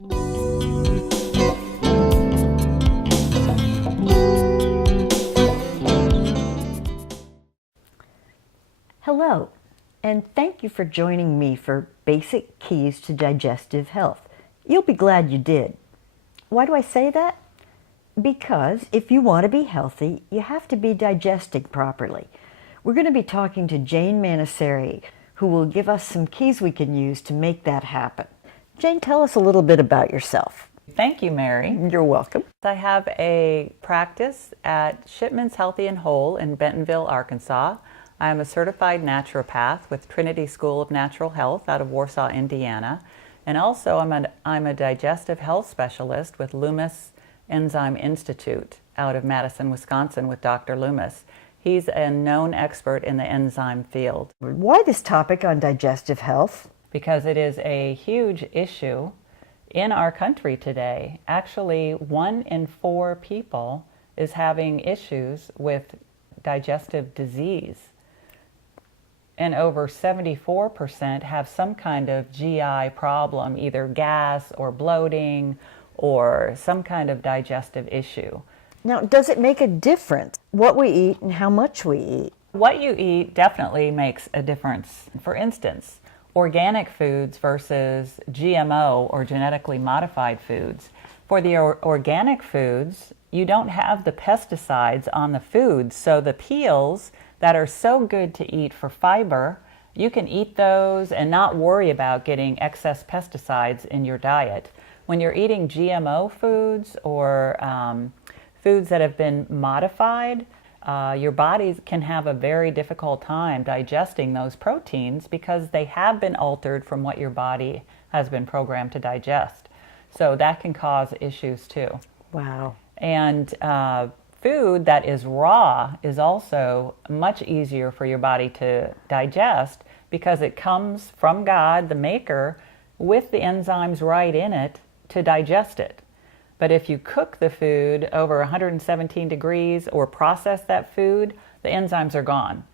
Hello, and thank you for joining me for Basic Keys to Digestive Health. You'll be glad you did. Why do I say that? Because if you want to be healthy, you have to be digesting properly. We're going to be talking to Jane Manesseri, who will give us some keys we can use to make that happen. Jane, tell us a little bit about yourself. Thank you, Mary. You're welcome. I have a practice at Shipman's Healthy and Whole in Bentonville, Arkansas. I am a certified naturopath with Trinity School of Natural Health out of Warsaw, Indiana. And also I'm a digestive health specialist with Loomis Enzyme Institute out of Madison, Wisconsin with Dr. Loomis. He's a known expert in the enzyme field. Why this topic on digestive health? Because it is a huge issue in our country today. Actually, 1 in 4 people is having issues with digestive disease. And over 74% have some kind of GI problem, either gas or bloating or some kind of digestive issue. Now, does it make a difference what we eat and how much we eat? What you eat definitely makes a difference. For instance, organic foods versus GMO or genetically modified foods. For the organic foods, you don't have the pesticides on the foods, so the peels that are so good to eat for fiber, you can eat those and not worry about getting excess pesticides in your diet. When you're eating GMO foods or foods that have been modified, your body can have a very difficult time digesting those proteins because they have been altered from what your body has been programmed to digest. So that can cause issues too. Wow. And food that is raw is also much easier for your body to digest because it comes from God, the maker, with the enzymes right in it to digest it. But if you cook the food over 117 degrees or process that food, the enzymes are gone.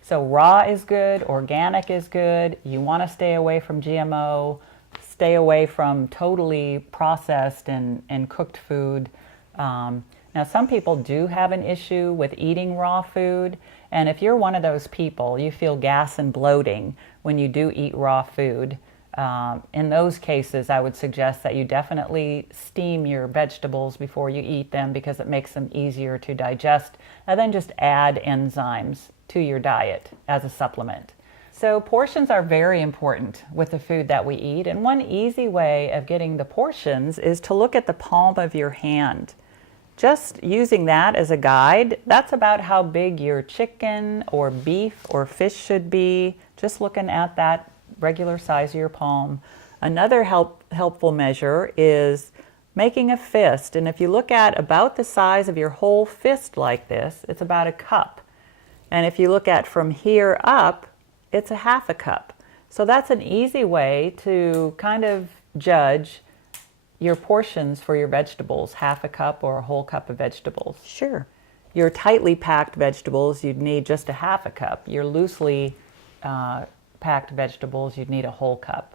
So raw is good, organic is good. You want to stay away from GMO, stay away from totally processed and cooked food. Now, some people do have an issue with eating raw food, and if you're one of those people, you feel gas and bloating when you do eat raw food. In those cases, I would suggest that you definitely steam your vegetables before you eat them because it makes them easier to digest, and then just add enzymes to your diet as a supplement. So portions are very important with the food that we eat, and one easy way of getting the portions is to look at the palm of your hand. Just using that as a guide, that's about how big your chicken or beef or fish should be, just looking at that regular size of your palm. Another helpful measure is making a fist, and if you look at about the size of your whole fist like this, it's about a cup. And if you look at from here up, it's a half a cup. So that's an easy way to kind of judge your portions for your vegetables, half a cup or a whole cup of vegetables. Sure. Your tightly packed vegetables, you'd need just a half a cup. Your loosely packed vegetables, you'd need a whole cup.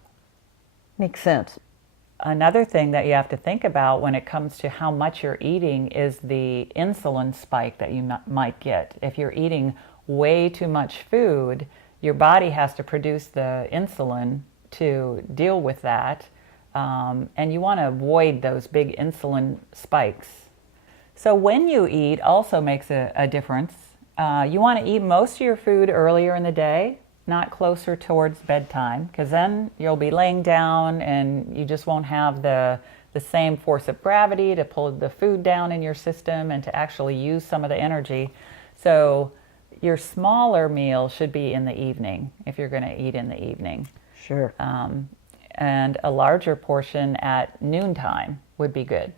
Makes sense. Another thing that you have to think about when it comes to how much you're eating is the insulin spike that you might get. If you're eating way too much food, your body has to produce the insulin to deal with that. And you want to avoid those big insulin spikes. So when you eat also makes a difference. You want to eat most of your food earlier in the day, not closer towards bedtime, because then you'll be laying down and you just won't have the same force of gravity to pull the food down in your system and to actually use some of the energy. So your smaller meal should be in the evening if you're going to eat in the evening. Sure. And a larger portion at noontime would be good.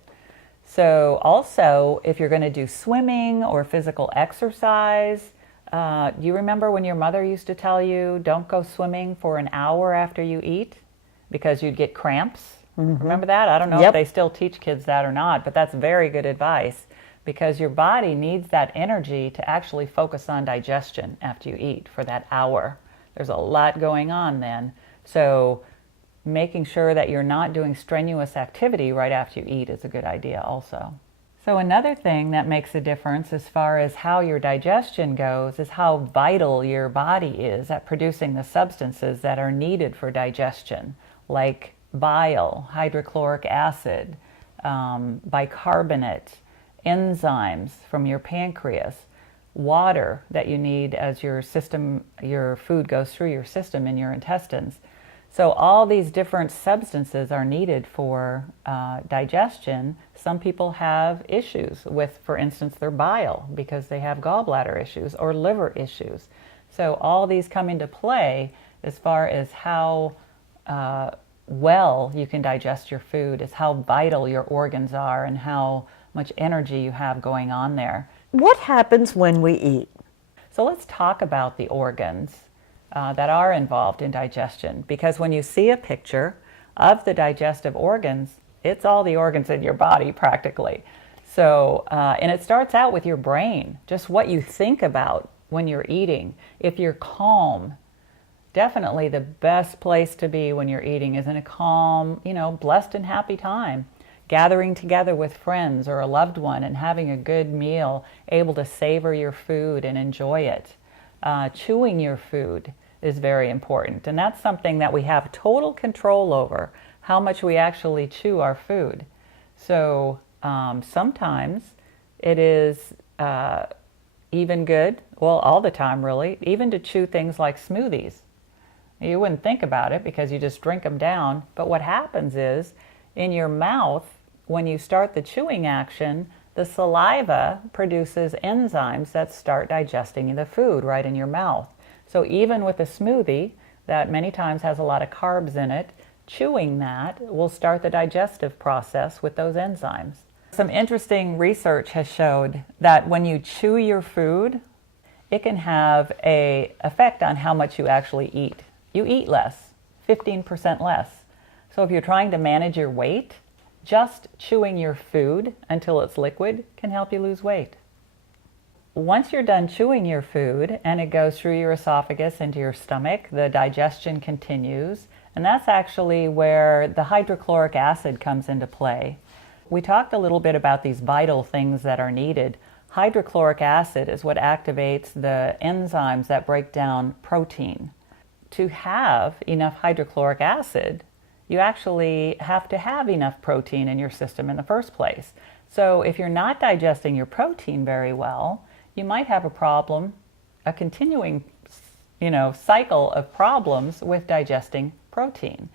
So also, if you're going to do swimming or physical exercise, do you remember when your mother used to tell you, don't go swimming for an hour after you eat because you'd get cramps? Mm-hmm. Remember that? I don't know if they still teach kids that or not, but that's very good advice because your body needs that energy to actually focus on digestion after you eat for that hour. There's a lot going on then. So making sure that you're not doing strenuous activity right after you eat is a good idea also. So another thing that makes a difference as far as how your digestion goes is how vital your body is at producing the substances that are needed for digestion, like bile, hydrochloric acid, bicarbonate, enzymes from your pancreas, water that you need as your food goes through your system in your intestines. So all these different substances are needed for digestion. Some people have issues with, for instance, their bile because they have gallbladder issues or liver issues. So all these come into play as far as how well you can digest your food, is how vital your organs are and how much energy you have going on there. What happens when we eat? So let's talk about the organs that are involved in digestion, because when you see a picture of the digestive organs, it's all the organs in your body practically. So, and it starts out with your brain, just what you think about when you're eating. If you're calm, definitely the best place to be when you're eating is in a calm, blessed and happy time. Gathering together with friends or a loved one and having a good meal, able to savor your food and enjoy it. Chewing your food is very important, and that's something that we have total control over, how much we actually chew our food. So sometimes it is even good, well, all the time really, even to chew things like smoothies. You wouldn't think about it because you just drink them down, but what happens is in your mouth, when you start the chewing action, the saliva produces enzymes that start digesting the food right in your mouth. So even with a smoothie that many times has a lot of carbs in it, chewing that will start the digestive process with those enzymes. Some interesting research has showed that when you chew your food, it can have an effect on how much you actually eat. You eat less, 15% less. So if you're trying to manage your weight, just chewing your food until it's liquid can help you lose weight. Once you're done chewing your food and it goes through your esophagus into your stomach, the digestion continues, and that's actually where the hydrochloric acid comes into play. We talked a little bit about these vital things that are needed. Hydrochloric acid is what activates the enzymes that break down protein. To have enough hydrochloric acid, you actually have to have enough protein in your system in the first place. So if you're not digesting your protein very well, you might have a problem, a continuing, cycle of problems with digesting protein.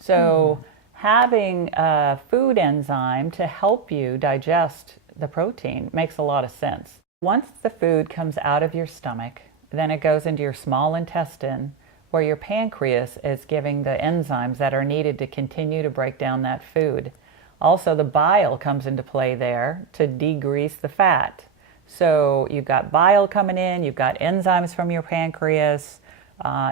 So having a food enzyme to help you digest the protein makes a lot of sense. Once the food comes out of your stomach, then it goes into your small intestine, where your pancreas is giving the enzymes that are needed to continue to break down that food. Also, the bile comes into play there to degrease the fat. So you've got bile coming in, you've got enzymes from your pancreas.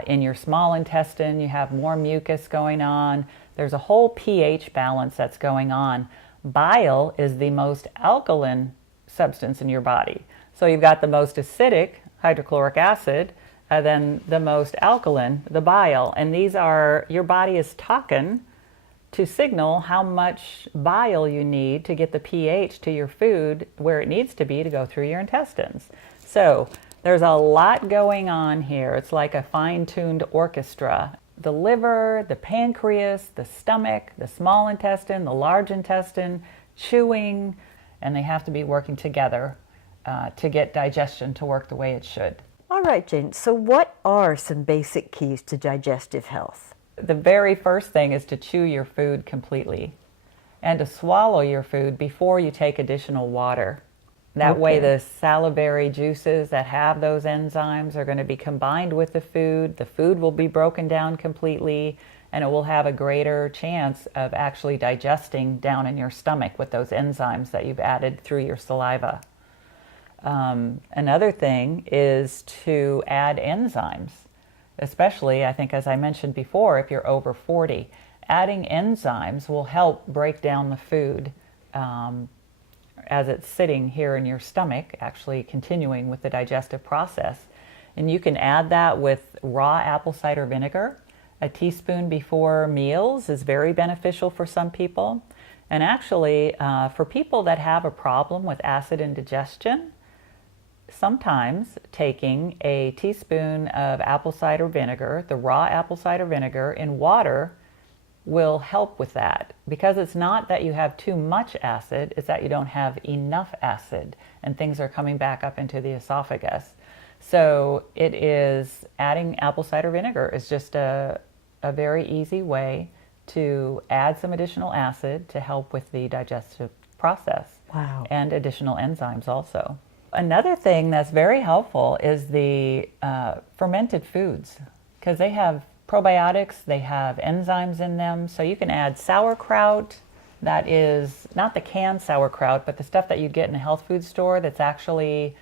In your small intestine, you have more mucus going on. There's a whole pH balance that's going on. Bile is the most alkaline substance in your body. So you've got the most acidic, hydrochloric acid, and then the most alkaline, the bile. And these are, your body is talking to signal how much bile you need to get the pH to your food where it needs to be to go through your intestines. So there's a lot going on here. It's like a fine-tuned orchestra. The liver, the pancreas, the stomach, the small intestine, the large intestine, chewing, and they have to be working together to get digestion to work the way it should. All right, Jane, so what are some basic keys to digestive health? The very first thing is to chew your food completely and to swallow your food before you take additional water. That way the salivary juices that have those enzymes are going to be combined with the food will be broken down completely, and it will have a greater chance of actually digesting down in your stomach with those enzymes that you've added through your saliva. Another thing is to add enzymes, especially, I think, as I mentioned before, if you're over 40. Adding enzymes will help break down the food as it's sitting here in your stomach, actually continuing with the digestive process. And you can add that with raw apple cider vinegar A teaspoon before meals is very beneficial for some people. And actually, for people that have a problem with acid indigestion, sometimes taking a teaspoon of apple cider vinegar, the raw apple cider vinegar, in water will help with that. Because it's not that you have too much acid, it's that you don't have enough acid and things are coming back up into the esophagus. So it is adding apple cider vinegar is just a very easy way to add some additional acid to help with the digestive process. Wow. And additional enzymes also. Another thing that's very helpful is the fermented foods, because they have probiotics, they have enzymes in them. So you can add sauerkraut, that is not the canned sauerkraut, but the stuff that you get in a health food store that's actually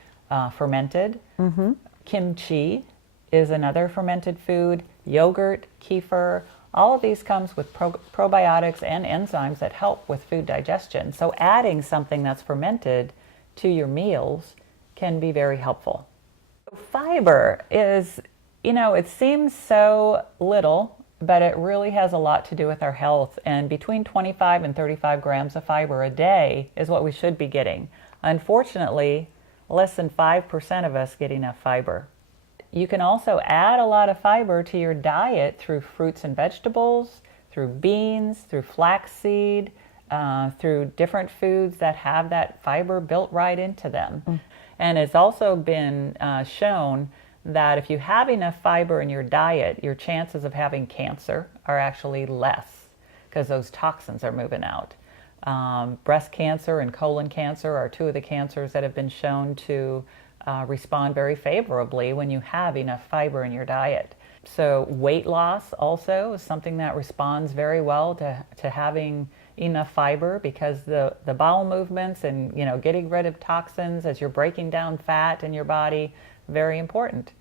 fermented. Mm-hmm. Kimchi is another fermented food. Yogurt, kefir, all of these comes with probiotics and enzymes that help with food digestion. So adding something that's fermented to your meals can be very helpful. Fiber is, it seems so little, but it really has a lot to do with our health. And between 25 and 35 grams of fiber a day is what we should be getting. Unfortunately, less than 5% of us get enough fiber. You can also add a lot of fiber to your diet through fruits and vegetables, through beans, through flaxseed, through different foods that have that fiber built right into them. Mm. And it's also been shown that if you have enough fiber in your diet, your chances of having cancer are actually less because those toxins are moving out. Breast cancer and colon cancer are two of the cancers that have been shown to respond very favorably when you have enough fiber in your diet. So weight loss also is something that responds very well to having enough fiber, because the bowel movements and getting rid of toxins as you're breaking down fat in your body, very important.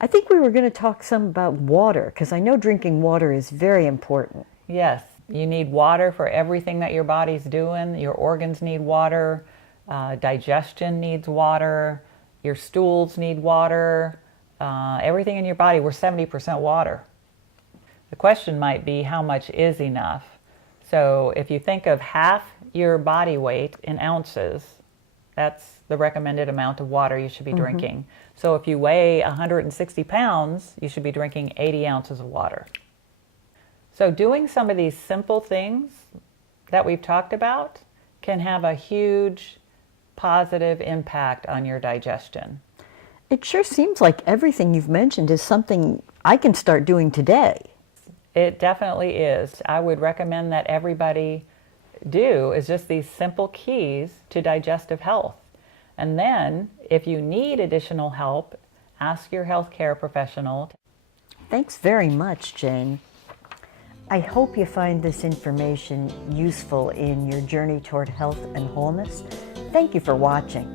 I think we were going to talk some about water, because I know drinking water is very important. Yes, you need water for everything that your body's doing. Your organs need water, digestion needs water, your stools need water, everything in your body. We're 70% water. The question might be, how much is enough? So if you think of half your body weight in ounces, that's the recommended amount of water you should be drinking. So if you weigh 160 pounds, you should be drinking 80 ounces of water. So doing some of these simple things that we've talked about can have a huge positive impact on your digestion. It sure seems like everything you've mentioned is something I can start doing today. It definitely is. I would recommend that everybody do is just these simple keys to digestive health. And then if you need additional help, ask your healthcare professional. Thanks very much, Jane. I hope you find this information useful in your journey toward health and wholeness. Thank you for watching.